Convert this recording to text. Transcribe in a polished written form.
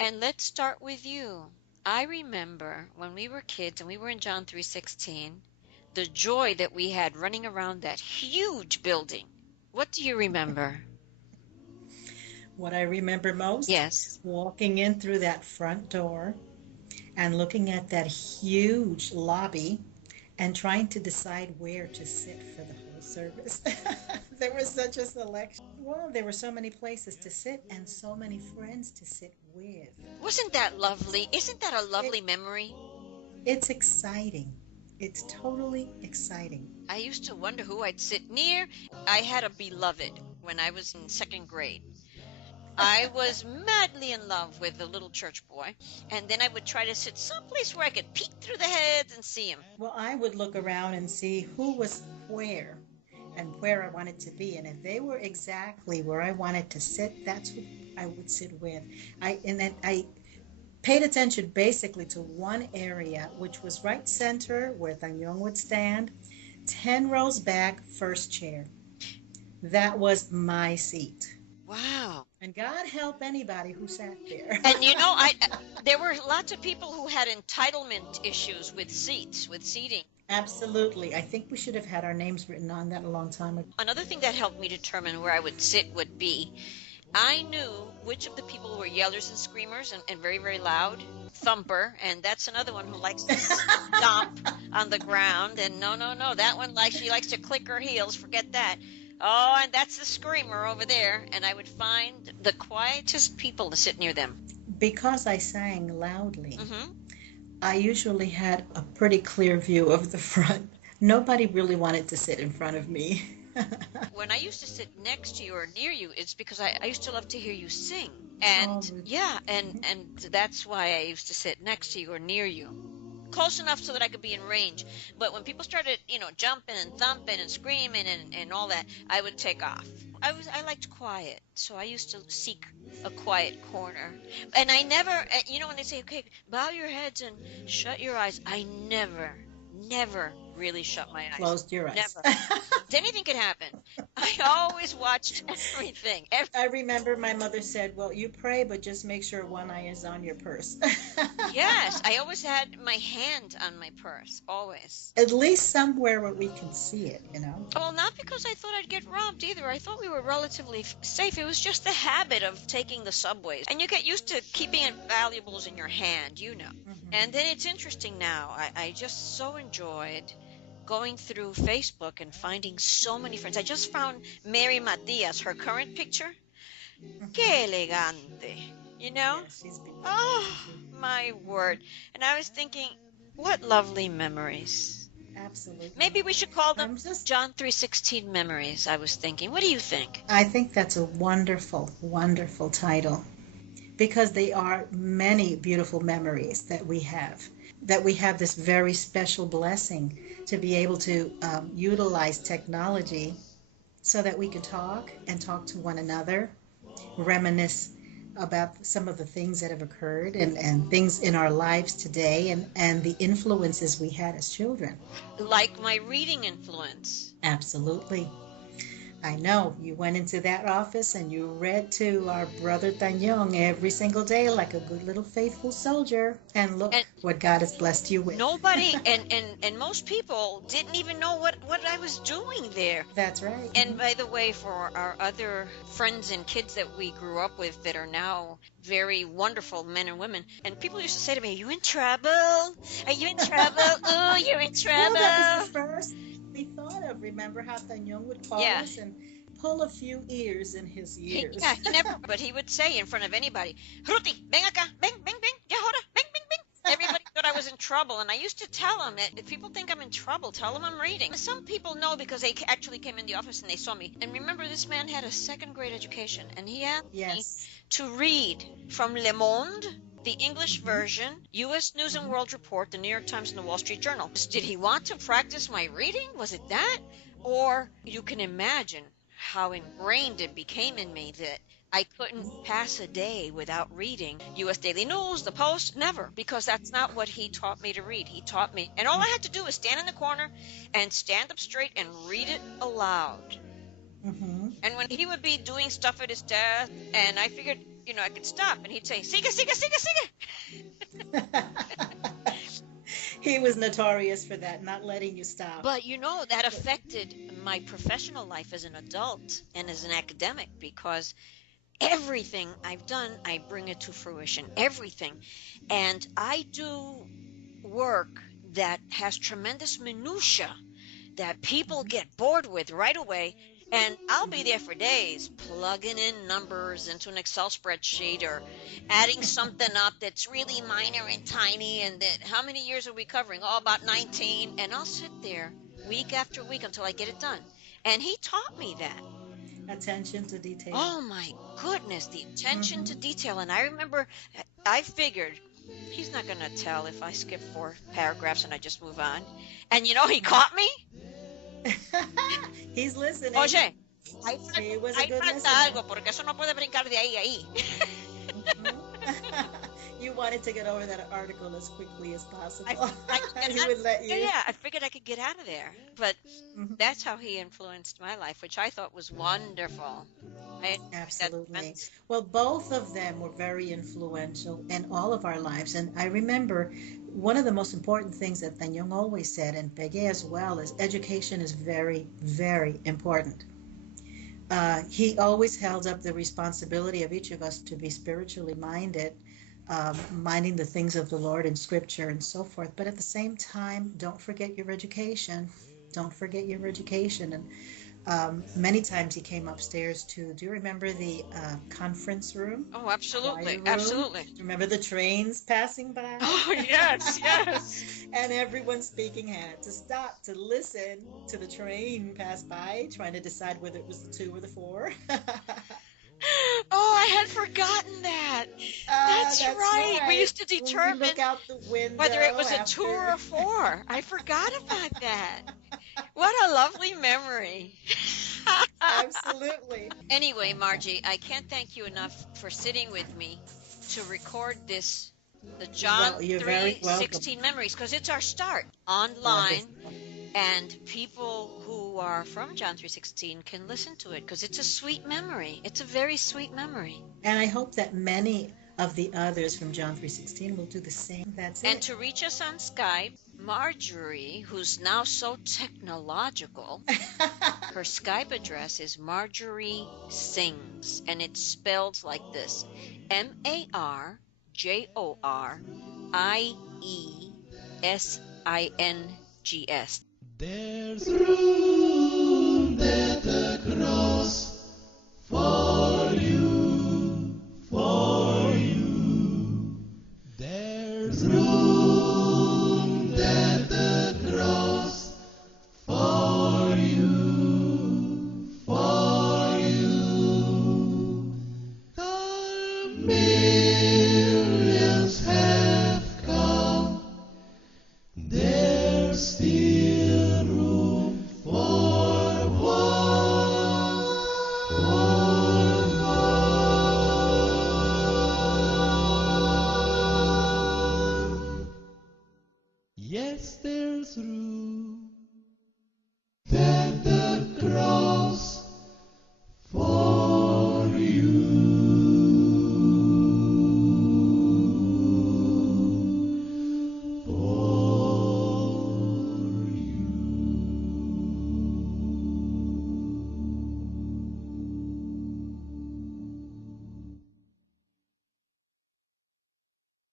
And let's start with you. I remember when we were kids and we were in John 3:16, the joy that we had running around that huge building. What do you remember? What I remember most, Yes. walking in through that front door and looking at that huge lobby and trying to decide where to sit for the whole service. There was such a selection. Well, there were so many places to sit and so many friends to sit with. Wasn't that lovely? Isn't that a It, lovely memory? it's exciting. It's totally exciting. I used to wonder who I'd sit near. I had a beloved when I was in second grade. I was madly in love with the little church boy, and then I would try to sit someplace where I could peek through the heads and see him. Well, I would look around and see who was where and where I wanted to be. And if they were exactly where I wanted to sit, that's who I would sit with. I paid attention basically to one area, which was right center where Tañón would stand, 10 rows back, first chair. That was my seat. Wow. And God help anybody who sat there. And I there were lots of people who had entitlement issues with seats, with seating. Absolutely. I think we should have had our names written on that a long time ago. Another thing that helped me determine where I would sit would be I knew which of the people were yellers and screamers and very, very loud. Thumper, and that's another one who likes to stomp on the ground. And no, no, no, that one she likes to click her heels. Forget that. Oh, and that's the screamer over there. And I would find the quietest people to sit near them. Because I sang loudly, Hmm. I usually had a pretty clear view of the front. Nobody really wanted to sit in front of me. When I used to sit next to you or near you, it's because I used to love to hear you sing. Oh, And yeah, and that's why I used to sit next to you or near you. Close enough so that I could be in range. But when people started, jumping and thumping and screaming and all that, I would take off. I liked quiet, so I used to seek a quiet corner. And I never, when they say, okay, bow your heads and shut your eyes, I never really shut my eyes. closed your eyes. Never. Anything could happen. I always watched everything. I remember my mother said, well, you pray, but just make sure one eye is on your purse. Yes, I always had my hand on my purse, always. At least somewhere where we can see it, you know? Well, not because I thought I'd get robbed either. I thought we were relatively safe. It was just the habit of taking the subways. And you get used to keeping valuables in your hand. And then it's interesting now. I just so enjoyed going through Facebook and finding so many friends. I just found Mary Matias, her current picture. Que elegante, you know? Yeah, she's beautiful. Oh, my word. And I was thinking, what lovely memories. Absolutely. Maybe we should call them I'm just, John 3:16 memories, I was thinking. What do you think? I think that's a wonderful, wonderful title because they are many beautiful memories that we have this very special blessing to be able to utilize technology so that we can talk and talk to one another, reminisce about some of the things that have occurred and things in our lives today and the influences we had as children. Like my reading influence. Absolutely. I know you went into that office and you read to our brother Tañón every single day like a good little faithful soldier. And look And what God has blessed you with. nobody and most people didn't even know what I was doing there. That's right. And by the way, for our other friends and kids that we grew up with that are now very wonderful men and women, and people used to say to me, "Are you in trouble? Are you in trouble? Oh, you're in Well, that trouble." was the first we thought of. Remember how Tañón would call Yeah. us and pull a few ears in his ears. Yeah, he never, but he would say in front of anybody, Ruti, ven acá, ven, ven, ven, ya ahora, ven, ven, ven. Everybody thought I was in trouble, and I used to tell them that if people think I'm in trouble, tell them I'm reading. Some people know because they actually came in the office and they saw me. And remember, this man had a second grade education, and he asked me Yes. to read from Le Monde, the English Hmm. version, U.S. News and Hmm. World Report, the New York Times, and the Wall Street Journal. Did he want to practice my reading? Was it that? Or you can imagine how ingrained it became in me that I couldn't pass a day without reading U.S. Daily News, the Post, never, because that's not what he taught me to read. He taught me, and all I had to do was stand in the corner and stand up straight and read it aloud. Hmm. And when he would be doing stuff at his desk, and I figured I could stop, and he'd say, "Siga, siga, siga, siga." He was notorious for that, not letting you stop. But that affected my professional life as an adult and as an academic, because everything I've done, I bring it to fruition. Everything. And I do work that has tremendous minutia that people Mhm. get bored with right away. And I'll be there for days plugging in numbers into an Excel spreadsheet, or adding something up that's really minor and tiny. And that, how many years are we covering? Oh, about 19. And I'll sit there week after week until I get it done. And he taught me that. Attention to detail. Oh my goodness, the attention to Hmm. detail. And I remember I figured he's not going to tell if I skip 4 paragraphs and I just move on. And he caught me. He's listening. Oye, He was a ahí good falta listener. algo, porque eso no puede brincar de ahí a ahí. Mhm. You wanted to get over that article as quickly as I possible. figured I could get He out. would let Yeah, you. yeah, I figured I could get out of there. But Mhm. that's how he influenced my life, which I thought was wonderful. I enjoyed that Absolutely. tremendously. Well, both of them were very influential in all of our lives. And I remember one of the most important things that Tanyong always said, and Pege as well, is education is very, very important. He always held up the responsibility of each of us to be spiritually minded, minding the things of the Lord in Scripture and so forth. But at the same time, don't forget your education. Don't forget your education. And many times he came upstairs to, do you remember the conference room, Oh, choir absolutely, room? absolutely. Remember the trains passing by? Oh, yes, yes. And everyone speaking had to stop to listen to the train pass by, trying to decide whether it was the two or the four. Oh, I had forgotten that. That's That's right. We right. used to When we determine look out the whether it window was a 2 or after. a 4. I forgot about that. What a lovely memory. Absolutely. Anyway, Margie, I can't thank you enough for sitting with me to record this, the John Well, you're very welcome. 3:16 memories, because it's our start online, Wonderful. and people who are from John 3:16 can listen to it, because it's a sweet memory. It's a very sweet memory. And I hope that many of the others from John 3:16 will do the same. That's And it. to reach us on Skype, Marjorie, who's now so technological, her Skype address is Marjorie Sings, and it's spelled like this: MarjorieSings. There's room at the cross for you, for you. There's room at the cross for you, for you. The millions have come. There's still room for one. Yes, there's room.